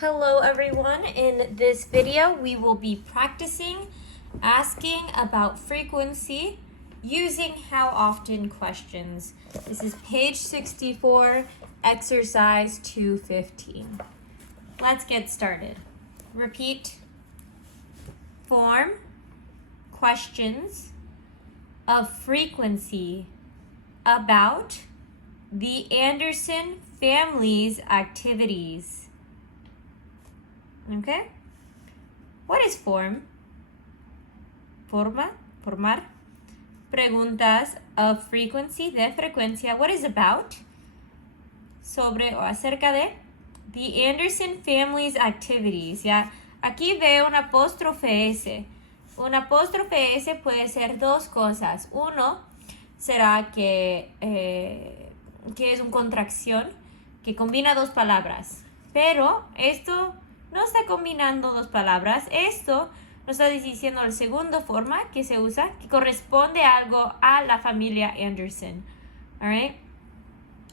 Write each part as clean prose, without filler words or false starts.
Hello everyone. In this video we will be practicing asking about frequency using how often questions. This is page 64, exercise 215. Let's get started. Repeat. Form questions of frequency about the Anderson family's activities. Okay? What is form? Formar. Preguntas of frequency, de frecuencia. What is about? Sobre o acerca de. The Anderson family's activities. ¿Ya? Aquí veo un apóstrofe S. Un apóstrofe S puede ser dos cosas. Uno será que es una contracción que combina dos palabras. Pero esto no está combinando dos palabras. Esto nos está diciendo la segunda forma que se usa, que corresponde algo a la familia Anderson. Alright?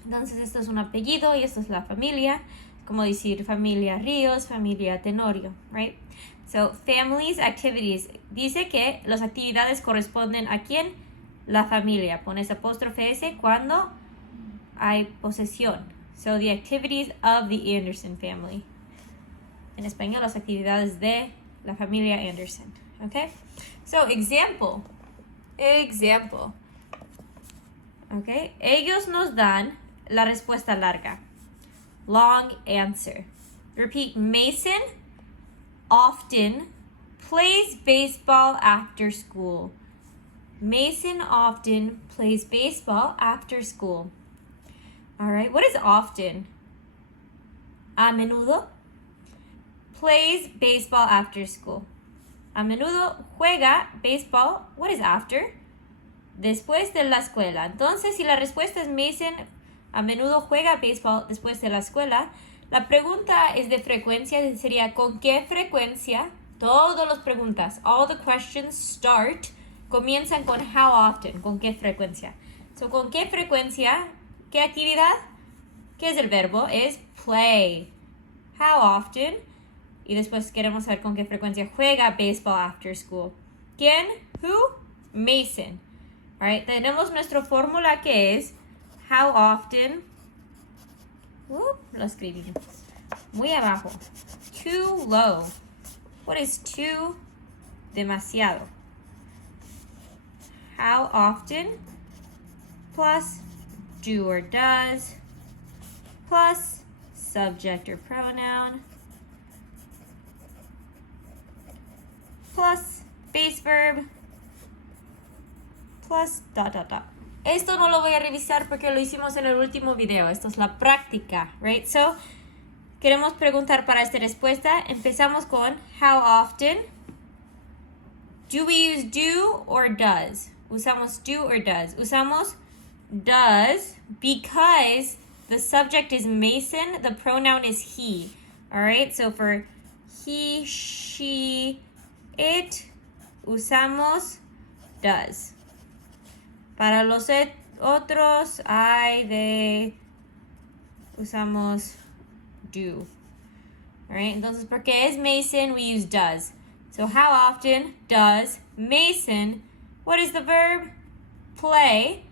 Entonces esto es un apellido y esto es la familia. Como decir familia Ríos, familia Tenorio. Right? So, families, activities. Dice que las actividades corresponden a quién? La familia. Pones apóstrofe S cuando hay posesión. So, the activities of the Anderson family. En español, las actividades de la familia Anderson. Okay? So, example. Okay? Ellos nos dan la respuesta larga. Long answer. Repeat. Mason often plays baseball after school. Mason often plays baseball after school. All right. What is often? A menudo. Plays baseball after school. A menudo juega baseball. What is after? Después de la escuela. Entonces, si la respuesta es Mason a menudo juega baseball después de la escuela, la pregunta es de frecuencia, sería ¿con qué frecuencia? Todas las preguntas, all the questions start, comienzan con how often, ¿con qué frecuencia? So, ¿con qué frecuencia? ¿Qué actividad? ¿Qué es el verbo? Es play. How often? Y después queremos saber con qué frecuencia juega baseball after school. ¿Quién? Who? Mason. Alright, tenemos nuestra fórmula que es how often. Lo escribí muy abajo. Too low. What is too? Demasiado. How often plus do or does plus subject or pronoun plus base verb plus ... Esto no lo voy a revisar porque lo hicimos en el último video. Esto es la práctica, right? So, queremos preguntar para esta respuesta. Empezamos con how often. Do we use do or does? Usamos do or does. Usamos does because the subject is Mason. The pronoun is he. All right? So, for he, she, it, usamos does. Para los otros, I, they, usamos do. Alright, entonces, porque es Mason, we use does. So, how often does Mason, what is the verb? Play.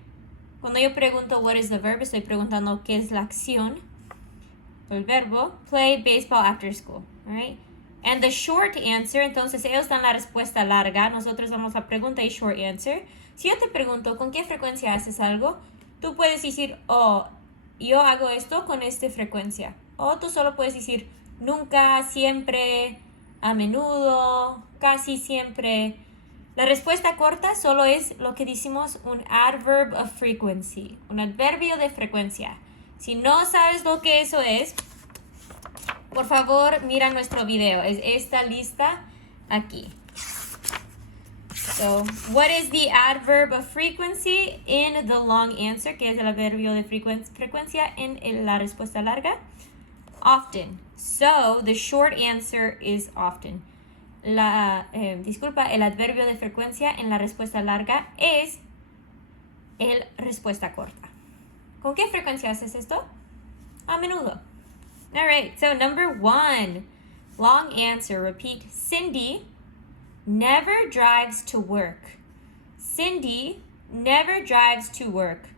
Cuando yo pregunto what is the verb, estoy preguntando qué es la acción. El verbo, play baseball after school. Alright. And the short answer, entonces ellos dan la respuesta larga, nosotros damos la pregunta y short answer. Si yo te pregunto con qué frecuencia haces algo, tú puedes decir, oh, yo hago esto con esta frecuencia. O tú solo puedes decir, nunca, siempre, a menudo, casi siempre. La respuesta corta solo es lo que decimos un adverb of frequency, un adverbio de frecuencia. Si no sabes lo que eso es, por favor, mira nuestro video. Es esta lista aquí. So, what is the adverb of frequency in the long answer? ¿Qué es el adverbio de frecuencia en la respuesta larga? Often. So, the short answer is often. El adverbio de frecuencia en la respuesta larga es el respuesta corta. ¿Con qué frecuencia haces esto? A menudo. All right, so number 1, long answer. Repeat, Cindy never drives to work. Cindy never drives to work.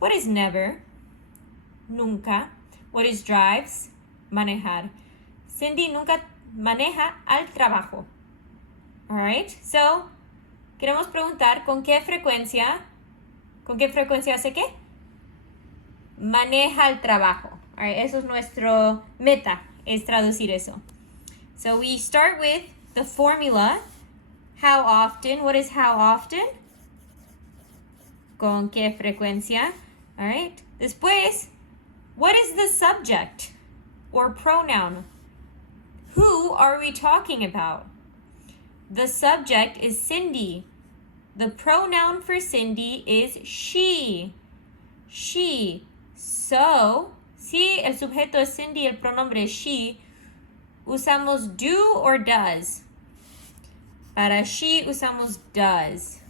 What is never? Nunca. What is drives? Manejar. Cindy nunca maneja al trabajo. Alright, so queremos preguntar ¿con qué frecuencia hace qué? Maneja el trabajo. Alright, eso es nuestro meta, es traducir eso. So we start with the formula. How often? What is how often? ¿Con qué frecuencia? Alright. Después, what is the subject or pronoun? Who are we talking about? The subject is Cindy. The pronoun for Cindy is she. She. So, si el sujeto es Cindy, el pronombre es she, usamos do or does. Para she usamos does.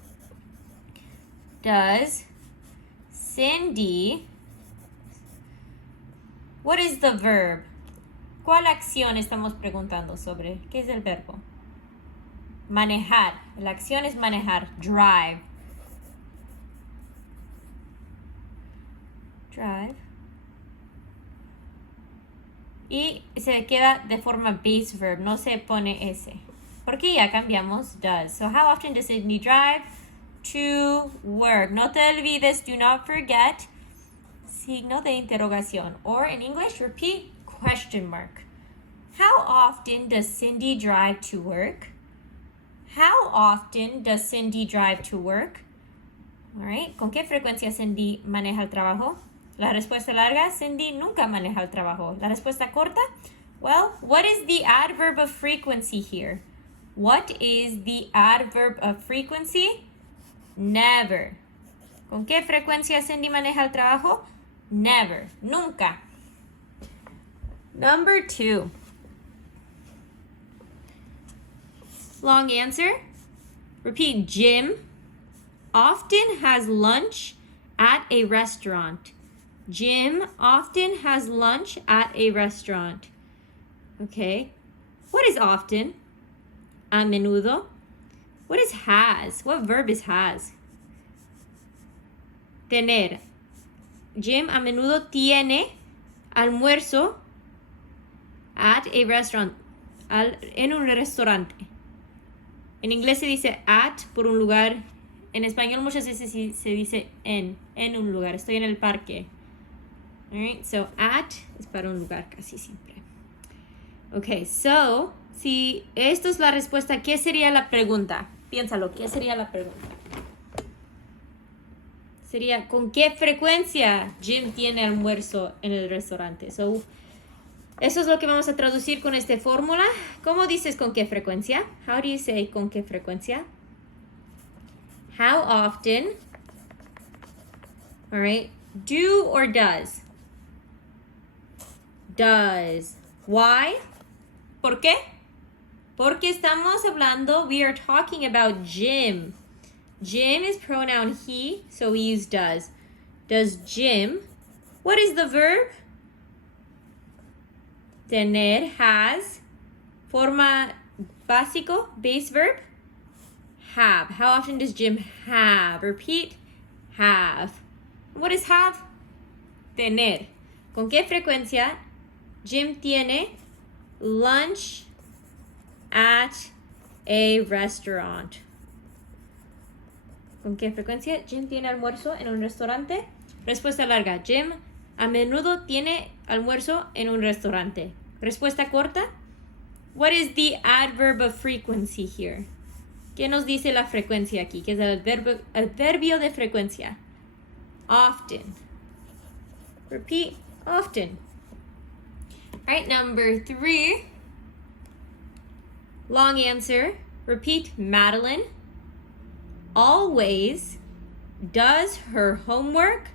Does Cindy. What is the verb? ¿Cuál acción estamos preguntando sobre? ¿Qué es el verbo? Manejar. La acción es manejar. Drive. Drive. Y se queda de forma base verb. No se pone ese. Porque ya cambiamos does. So how often does Cindy drive to work? No te olvides, do not forget, signo de interrogación. Or in English, repeat, question mark. How often does Cindy drive to work? How often does Cindy drive to work? All right. ¿Con qué frecuencia Cindy maneja el trabajo? La respuesta larga, Cindy nunca maneja el trabajo. La respuesta corta, well, what is the adverb of frequency here? What is the adverb of frequency? Never. ¿Con qué frecuencia Cindy maneja el trabajo? Never. Nunca. Number 2. Long answer. Repeat, Jim often has lunch at a restaurant. Jim often has lunch at a restaurant. Okay. What is often? A menudo. What is has? What verb is has? Tener. Jim a menudo tiene almuerzo at a restaurant. En un restaurante. En inglés se dice at por un lugar. En español muchas veces se dice en un lugar. Estoy en el parque. Alright, so at es para un lugar casi siempre. Okay, so, si esto es la respuesta, ¿qué sería la pregunta? Piénsalo, ¿qué sería la pregunta? Sería, ¿con qué frecuencia Jim tiene almuerzo en el restaurante? So, eso es lo que vamos a traducir con esta fórmula. ¿Cómo dices con qué frecuencia? How do you say con qué frecuencia? How often? All right. Do or does? Does. Why? ¿Por qué? Porque estamos hablando, we are talking about Jim. Jim is pronoun he, so we use does. Does Jim? What is the verb? Tener, has. Forma básico, base verb. Have. How often does Jim have? Repeat, have. What is have? Tener. ¿Con qué frecuencia Jim tiene lunch at a restaurant? ¿Con qué frecuencia Jim tiene almuerzo en un restaurante? Respuesta larga. Jim a menudo tiene almuerzo en un restaurante. Respuesta corta. What is the adverb of frequency here? ¿Qué nos dice la frecuencia aquí? ¿Qué es el adverbio de frecuencia? Often. Repeat, often. All right, number 3. Long answer. Repeat, Madeline always does her homework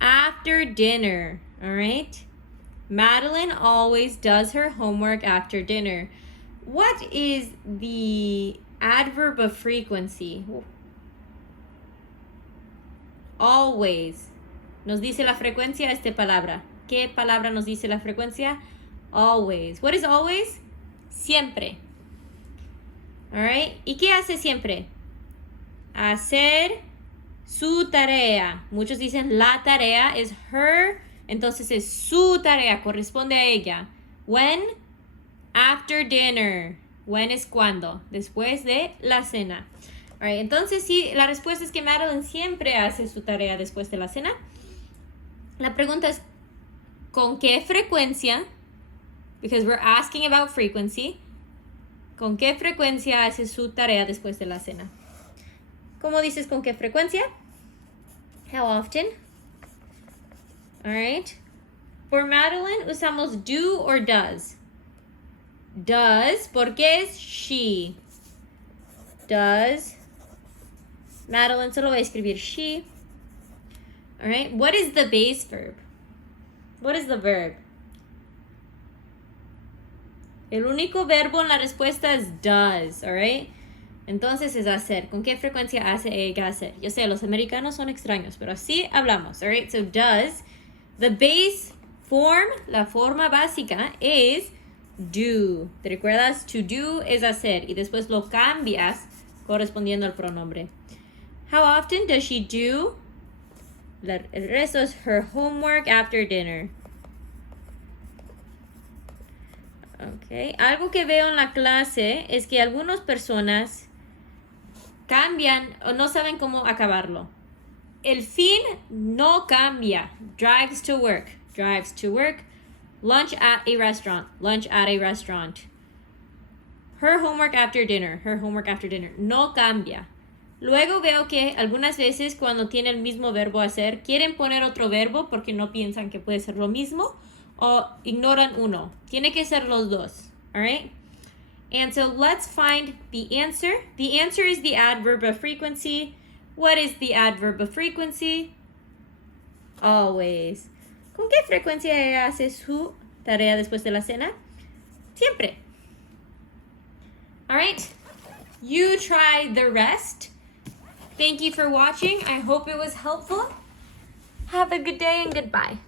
after dinner. All right? Madeline always does her homework after dinner. What is the adverb of frequency? Always. Nos dice la frecuencia esta palabra. ¿Qué palabra nos dice la frecuencia? Always. What is always? Siempre. Alright. ¿Y qué hace siempre? Hacer su tarea. Muchos dicen la tarea es her. Entonces es su tarea. Corresponde a ella. When? After dinner. When es cuando. Después de la cena. Alright. Entonces sí, la respuesta es que Madeline siempre hace su tarea después de la cena. La pregunta es, ¿con qué frecuencia? Because we're asking about frequency. ¿Con qué frecuencia hace su tarea después de la cena? ¿Cómo dices con qué frecuencia? How often? Alright. For Madeline usamos do or does. Does, porque es she. Does. Madeline solo va a escribir she. Alright. What is the base verb? What is the verb? El único verbo en la respuesta es does, alright? Entonces es hacer. ¿Con qué frecuencia hace ella hacer? Yo sé, los americanos son extraños, pero así hablamos, alright? So does. The base form, la forma básica, es do. ¿Te recuerdas? To do es hacer y después lo cambias correspondiendo al pronombre. How often does she do? El resto es her homework after dinner. Okay. Algo que veo en la clase es que algunas personas cambian o no saben cómo acabarlo. El fin no cambia. Drives to work. Drives to work. Lunch at a restaurant. Lunch at a restaurant. Her homework after dinner. Her homework after dinner. No cambia. Luego veo que algunas veces cuando tiene el mismo verbo hacer, quieren poner otro verbo porque no piensan que puede ser lo mismo o ignoran uno. Tiene que ser los dos. Alright? And so let's find the answer. The answer is the adverb of frequency. What is the adverb of frequency? Always. ¿Con qué frecuencia ella hace su tarea después de la cena? Siempre. Alright? You try the rest. Thank you for watching. I hope it was helpful. Have a good day and goodbye.